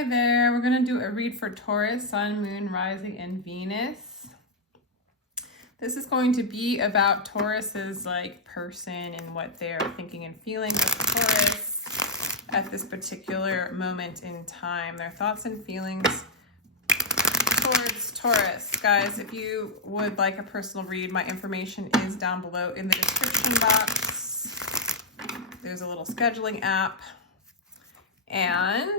Hi there. We're going to do a read for Taurus, Sun, Moon, Rising, and Venus. This is going to be about Taurus's person and what they're thinking and feeling with Taurus at this particular moment in time. Their thoughts and feelings towards Taurus. Guys, if you would like a personal read, my information is down below in the description box. There's a little scheduling app. And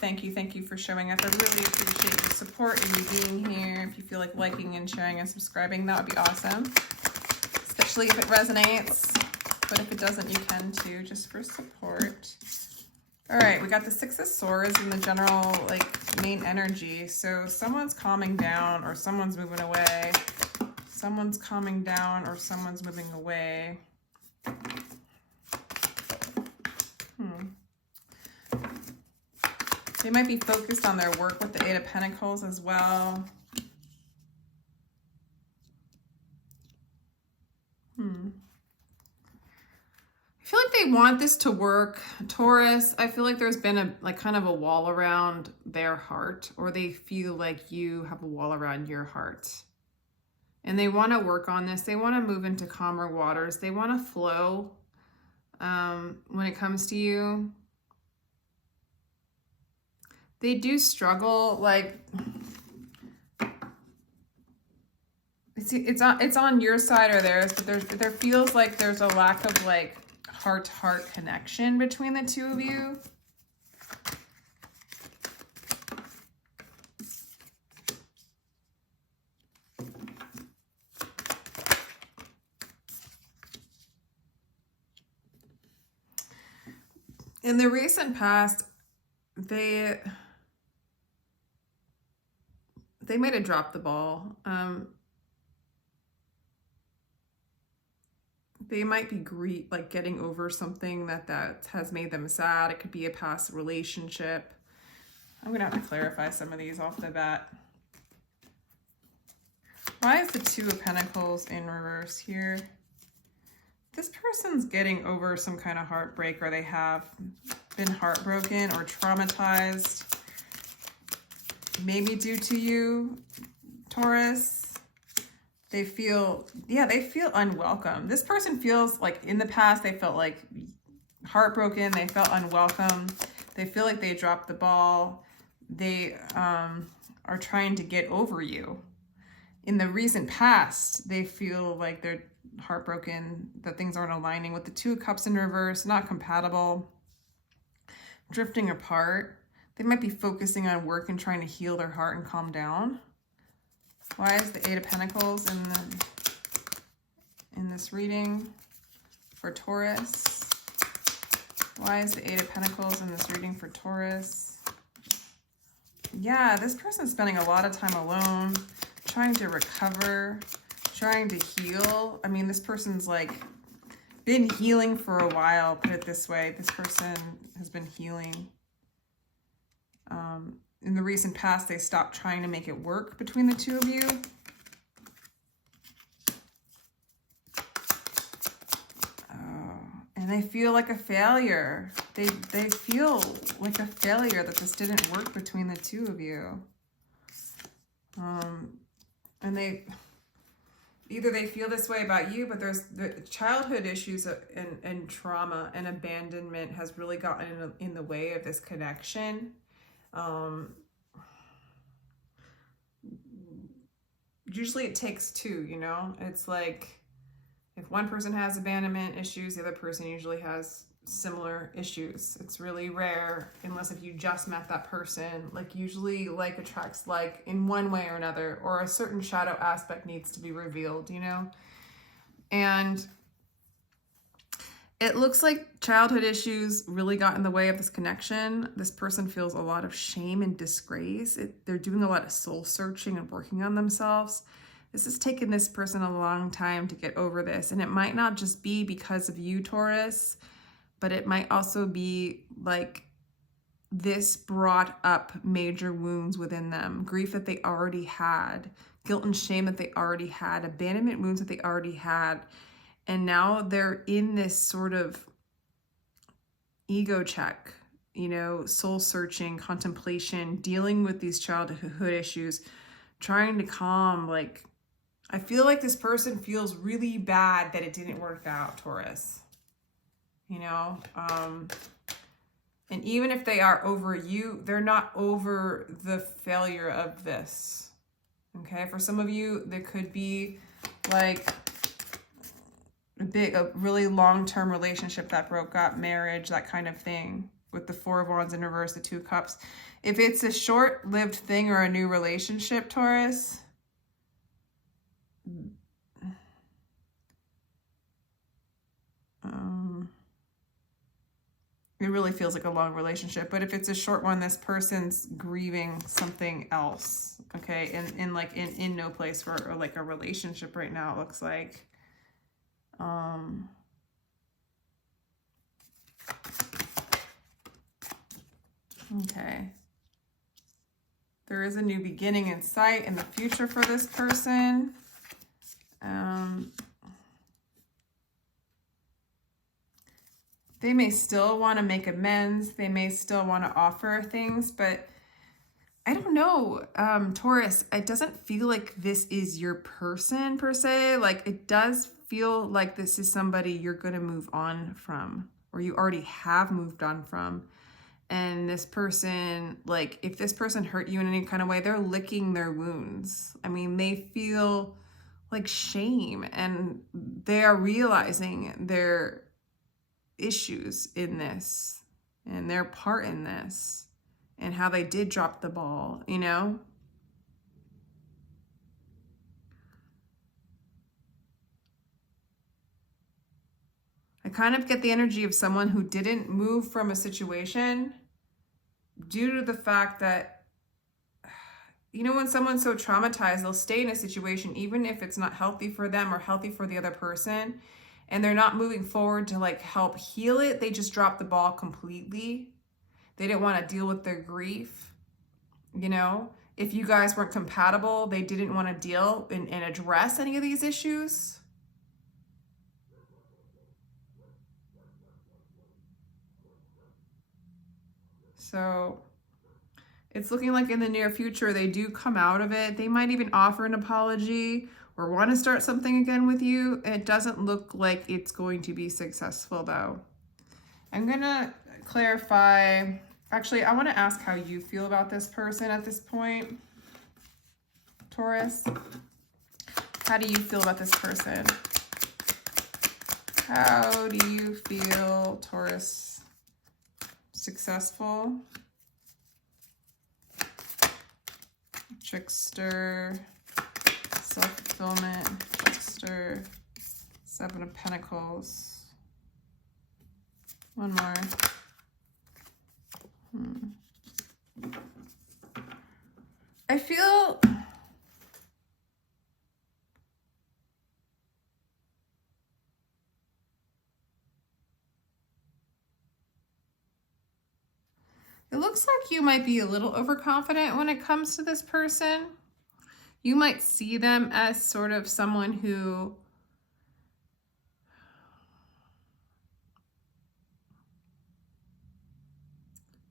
thank you for showing up. I really appreciate your support and you being here. If you feel like liking and sharing and subscribing, that would be awesome, especially if it resonates. But if it doesn't, you can too, just for support. All right, we got the Six of Swords in the general main energy. So someone's calming down or someone's moving away. Someone's calming down or someone's moving away. They might be focused on their work with the Eight of Pentacles as well. I feel like they want this to work, Taurus. I feel like there's been a kind of a wall around their heart, or they feel like you have a wall around your heart. And they want to work on this. They want to move into calmer waters. They want to flow when it comes to you. They do struggle, it's on your side or theirs, but there feels like there's a lack of heart-to-heart connection between the two of you. In the recent past, they might have dropped the ball. They might be getting over something that has made them sad. It could be a past relationship. I'm gonna have to clarify some of these off the bat. Why is the Two of Pentacles in reverse here? This person's getting over some kind of heartbreak, or they have been heartbroken or traumatized. Maybe due to you, Taurus. They feel unwelcome. This person feels like in the past they felt heartbroken. They felt unwelcome. They feel like they dropped the ball. They are trying to get over you. In the recent past, they feel like they're heartbroken, that things aren't aligning with the Two of Cups in reverse, not compatible, drifting apart. They might be focusing on work and trying to heal their heart and calm down. Why is the Eight of Pentacles in this reading for Taurus? Why is the Eight of Pentacles in this reading for Taurus? Yeah, this person's spending a lot of time alone, trying to recover, trying to heal. I mean, this person's been healing for a while, put it this way. This person has been healing. In the recent past, they stopped trying to make it work between the two of you. And they feel like a failure. They feel like a failure that this didn't work between the two of you. And either they feel this way about you, but there's the childhood issues and trauma and abandonment has really gotten in the way of this connection. Usually it takes two, it's if one person has abandonment issues, the other person usually has similar issues. It's really rare, unless if you just met that person, usually attracts in one way or another, or a certain shadow aspect needs to be revealed, and it looks like childhood issues really got in the way of this connection. This person feels a lot of shame and disgrace. They're doing a lot of soul searching and working on themselves. This has taken this person a long time to get over this. And it might not just be because of you, Taurus, but it might also be this brought up major wounds within them, grief that they already had, guilt and shame that they already had, abandonment wounds that they already had. And now they're in this sort of ego check, you know, soul searching, contemplation, dealing with these childhood issues, trying to calm. Like, I feel like this person feels really bad that it didn't work out, Taurus. You know, and even if they are over you, they're not over the failure of this. Okay, for some of you, there could be like a really long-term relationship that broke up, marriage, that kind of thing, with the Four of Wands in reverse, the Two of Cups. If it's a short-lived thing or a new relationship, Taurus, it really feels like a long relationship. But if it's a short one, this person's grieving something else, okay? In no place for like a relationship right now, it looks like. Okay. There is a new beginning in sight in the future for this person. They may still want to make amends. They may still want to offer things, but I don't know, Taurus, it doesn't feel like this is your person per se. Like, it does feel like this is somebody you're going to move on from, or you already have moved on from. And this person, like, if this person hurt you in any kind of way, they're licking their wounds. I mean, they feel like shame, and they are realizing their issues in this and their part in this and how they did drop the ball, you know? I kind of get the energy of someone who didn't move from a situation due to the fact that, you know, when someone's so traumatized, they'll stay in a situation even if it's not healthy for them or healthy for the other person, and they're not moving forward to like help heal it. They just drop the ball completely. They didn't want to deal with their grief. You know, if you guys weren't compatible, they didn't want to deal and address any of these issues. So it's looking like in the near future, they do come out of it. They might even offer an apology or want to start something again with you. It doesn't look like it's going to be successful though. I'm going to clarify. Actually, I want to ask how you feel about this person at this point, Taurus. How do you feel about this person? How do you feel, Taurus? Successful? Trickster, self-fulfillment, trickster, Seven of Pentacles. One more. I feel it looks like you might be a little overconfident when it comes to this person. You might see them as sort of someone who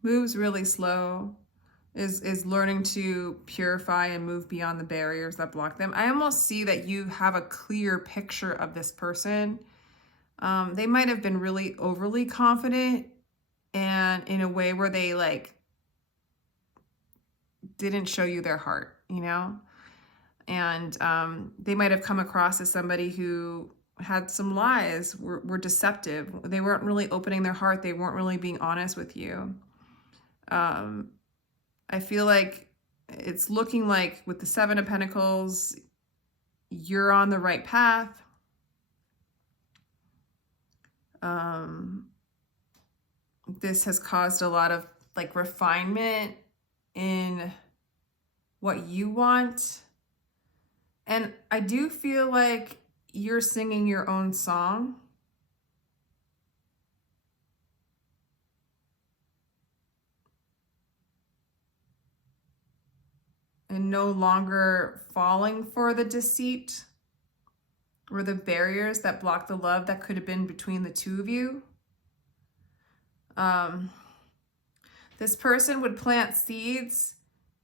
moves really slow, is learning to purify and move beyond the barriers that block them. I almost see that you have a clear picture of this person. They might have been really overly confident, and in a way where they like didn't show you their heart, you know? And they might have come across as somebody who had some lies, were deceptive. They weren't really opening their heart. They weren't really being honest with you. I feel like it's looking like with the Seven of Pentacles, you're on the right path. This has caused a lot of like refinement in what you want. And I do feel like you're singing your own song. And no longer falling for the deceit or the barriers that block the love that could have been between the two of you. This person would plant seeds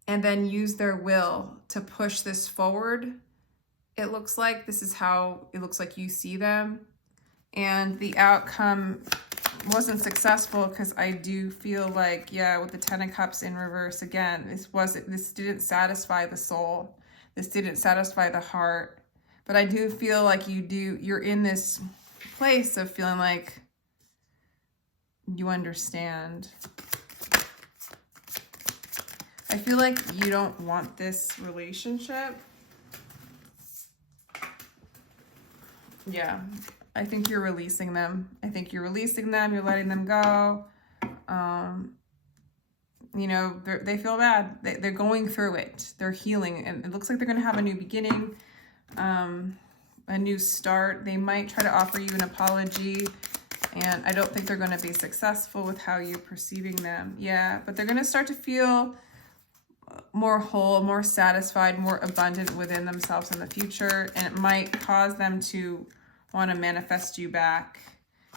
and then use their will to push this forward. It looks like this is how it looks like you see them. And the outcome wasn't successful because I do feel like, yeah, with the Ten of Cups in reverse again, this didn't satisfy the soul. This didn't satisfy the heart. But I do feel like you're in this place of feeling like you understand. I feel like you don't want this relationship. Yeah, I think you're releasing them. I think you're releasing them. You're letting them go. You know, they feel bad. They're going through it. They're healing. And it looks like they're going to have a new beginning, a new start. They might try to offer you an apology. And I don't think they're going to be successful with how you're perceiving them. Yeah, but they're going to start to feel more whole, more satisfied, more abundant within themselves in the future. And it might cause them to want to manifest you back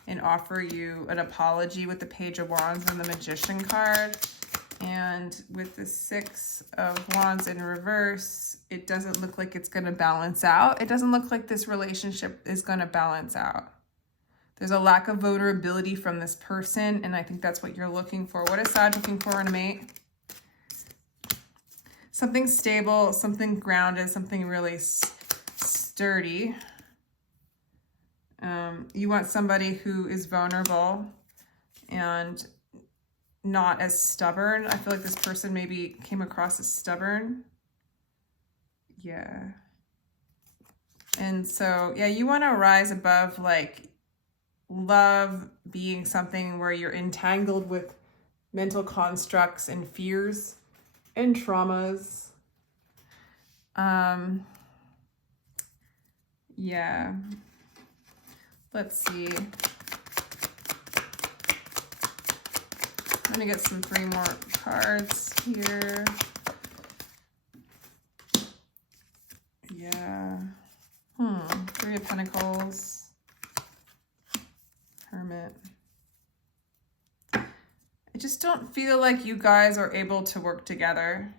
and offer you an apology with the Page of Wands and the Magician card. And with the Six of Wands in reverse, it doesn't look like it's going to balance out. It doesn't look like this relationship is going to balance out. There's a lack of vulnerability from this person, and I think that's what you're looking for. What is Sag looking for in a mate? Something stable, something grounded, something really sturdy. You want somebody who is vulnerable and not as stubborn. I feel like this person maybe came across as stubborn. Yeah. And so, yeah, you want to rise above, like, love being something where you're entangled with mental constructs and fears and traumas. Yeah. Let's see. Let me get some 3 more cards here. Yeah. 3 of Pentacles. Hermit. I just don't feel like you guys are able to work together.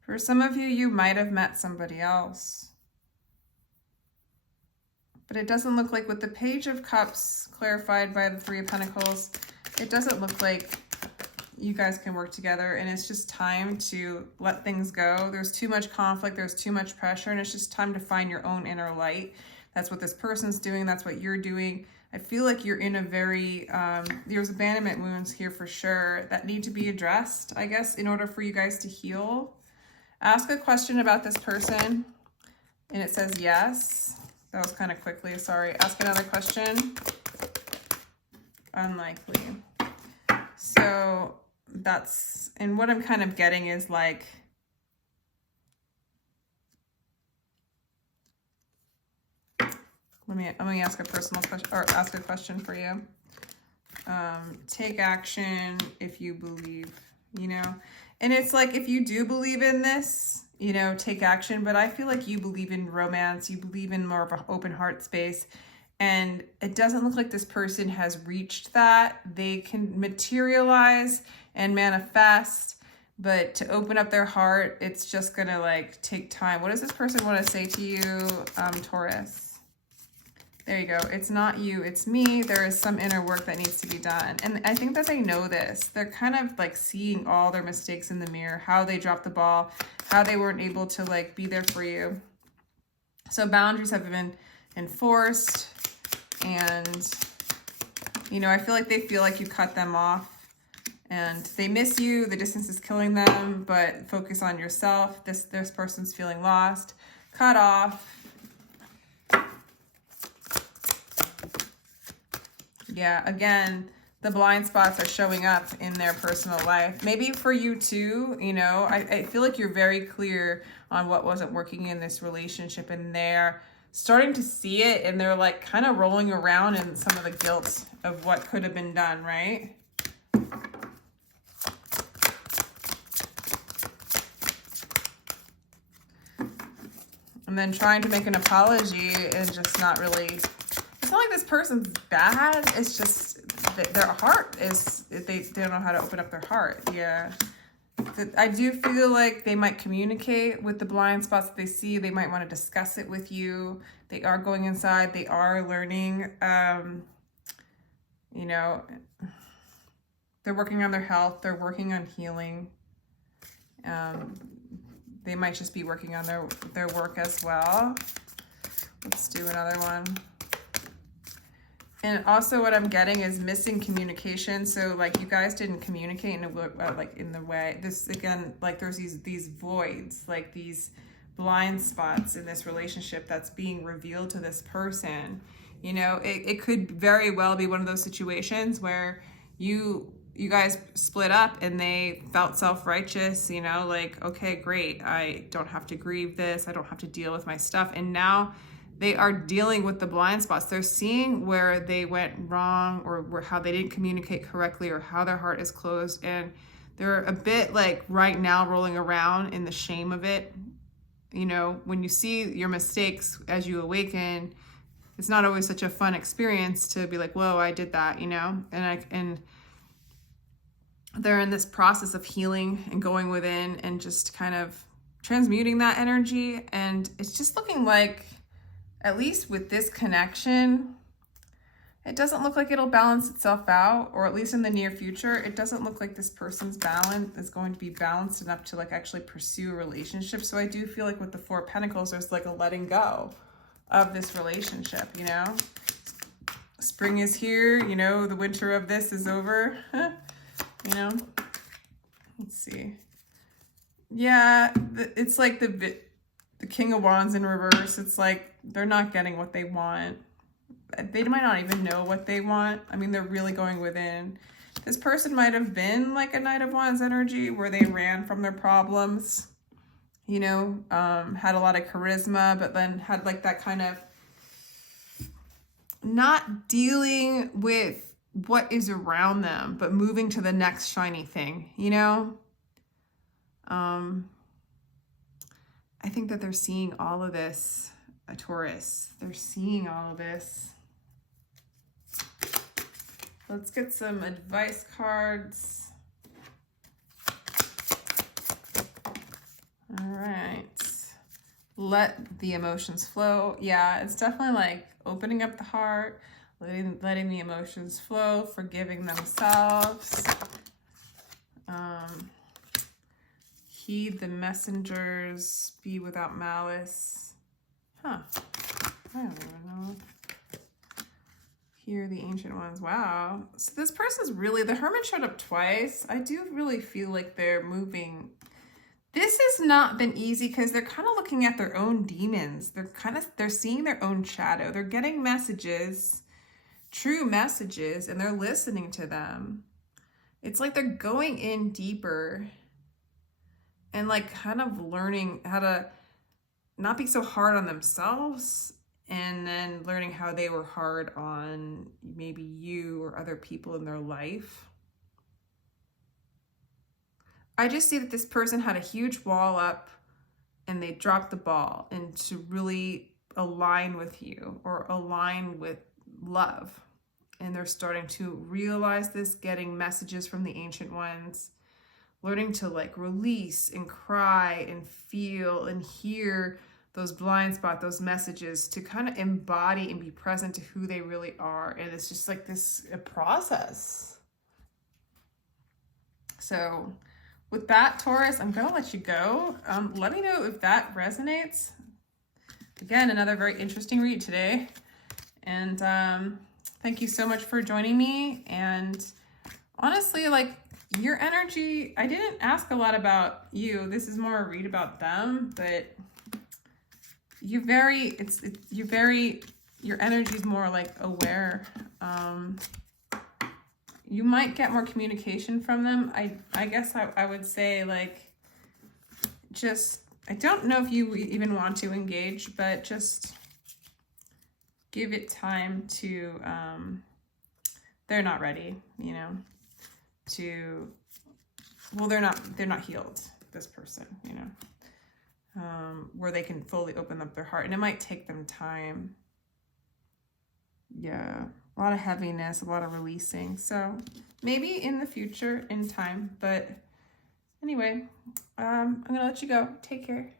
For some of you, you might have met somebody else. But it doesn't look like, with the Page of Cups clarified by the 3 of Pentacles, it doesn't look like you guys can work together, and it's just time to let things go. There's too much conflict, there's too much pressure, and it's just time to find your own inner light. That's what this person's doing, that's what you're doing. I feel like you're in a very, there's abandonment wounds here for sure that need to be addressed, I guess, in order for you guys to heal. Ask a question about this person, and it says yes. That was kind of quickly, sorry. Ask another question. Unlikely. So that's, and what I'm kind of getting is like, let me ask a personal question, or ask a question for you. Take action if you believe, you know? And it's like, if you do believe in this, you know, take action. But I feel like you believe in romance. You believe in more of an open heart space. And it doesn't look like this person has reached that. They can materialize and manifest. But to open up their heart, it's just going to like take time. What does this person want to say to you, Taurus? There you go. It's not you, it's me. There is some inner work that needs to be done. And I think that they know this. They're kind of like seeing all their mistakes in the mirror, how they dropped the ball, how they weren't able to like be there for you. So boundaries have been enforced, and, you know, I feel like you cut them off, and they miss you. The distance is killing them, but focus on yourself. This person's feeling lost, cut off. Yeah, again, the blind spots are showing up in their personal life. Maybe for you too, you know, I feel like you're very clear on what wasn't working in this relationship, and they're starting to see it, and they're like kind of rolling around in some of the guilt of what could have been done, right? And then trying to make an apology is just not really, it's not like this person's bad. It's just their heart is, they don't know how to open up their heart. Yeah. I do feel like they might communicate with the blind spots that they see. They might want to discuss it with you. They are going inside. They are learning. You know, they're working on their health. They're working on healing. They might just be working on their work as well. Let's do another one. And also what I'm getting is missing communication. So like you guys didn't communicate in the way, this again, like there's these voids, like these blind spots in this relationship that's being revealed to this person. You know, it could very well be one of those situations where you guys split up and they felt self-righteous, you know, like, okay, great. I don't have to grieve this. I don't have to deal with my stuff. And now they are dealing with the blind spots. They're seeing where they went wrong or how they didn't communicate correctly or how their heart is closed. And they're a bit like right now rolling around in the shame of it. You know, when you see your mistakes as you awaken, it's not always such a fun experience to be like, whoa, I did that, you know? And they're in this process of healing and going within and just kind of transmuting that energy. And it's just looking like, at least with this connection, it doesn't look like it'll balance itself out, or at least in the near future, it doesn't look like this person's balance is going to be balanced enough to like actually pursue a relationship. So I do feel like with the Four of Pentacles, there's like a letting go of this relationship, you know? Spring is here, you know, the winter of this is over, you know? Let's see. Yeah, it's like the King of Wands in reverse. It's like they're not getting what they want. They might not even know what they want. I mean, they're really going within. This person might have been like a Knight of Wands energy where they ran from their problems, you know, had a lot of charisma, but then had like that kind of not dealing with what is around them, but moving to the next shiny thing, you know? I think that they're seeing all of this, a Taurus. They're seeing all of this. Let's get some advice cards. All right. Let the emotions flow. Yeah, it's definitely like opening up the heart, letting the emotions flow, forgiving themselves. Heed the messengers, be without malice. Huh. I don't even know. Hear the ancient ones. Wow. So this person's really, the Hermit showed up twice. I do really feel like they're moving. This has not been easy because they're kind of looking at their own demons. They're seeing their own shadow. They're getting messages, true messages, and they're listening to them. It's like they're going in deeper and like kind of learning how to not be so hard on themselves, and then learning how they were hard on maybe you or other people in their life. I just see that this person had a huge wall up and they dropped the ball, and to really align with you or align with love. And they're starting to realize this, getting messages from the ancient ones, learning to like release and cry and feel and hear those blind spot, those messages, to kind of embody and be present to who they really are. And it's just like this a process. So with that, Taurus, I'm going to let you go. Let me know if that resonates. Again, another very interesting read today. And thank you so much for joining me. And honestly, like your energy, I didn't ask a lot about you. This is more a read about them, but your energy is more like aware. You might get more communication from them. I guess I would say like, just, I don't know if you even want to engage, but just give it time to, they're not ready, you know, well, they're not healed, this person, you know, where they can fully open up their heart, and it might take them time. Yeah. a lot of heaviness, a lot of releasing. So maybe in the future, in time. But anyway, I'm going to let you go. Take care.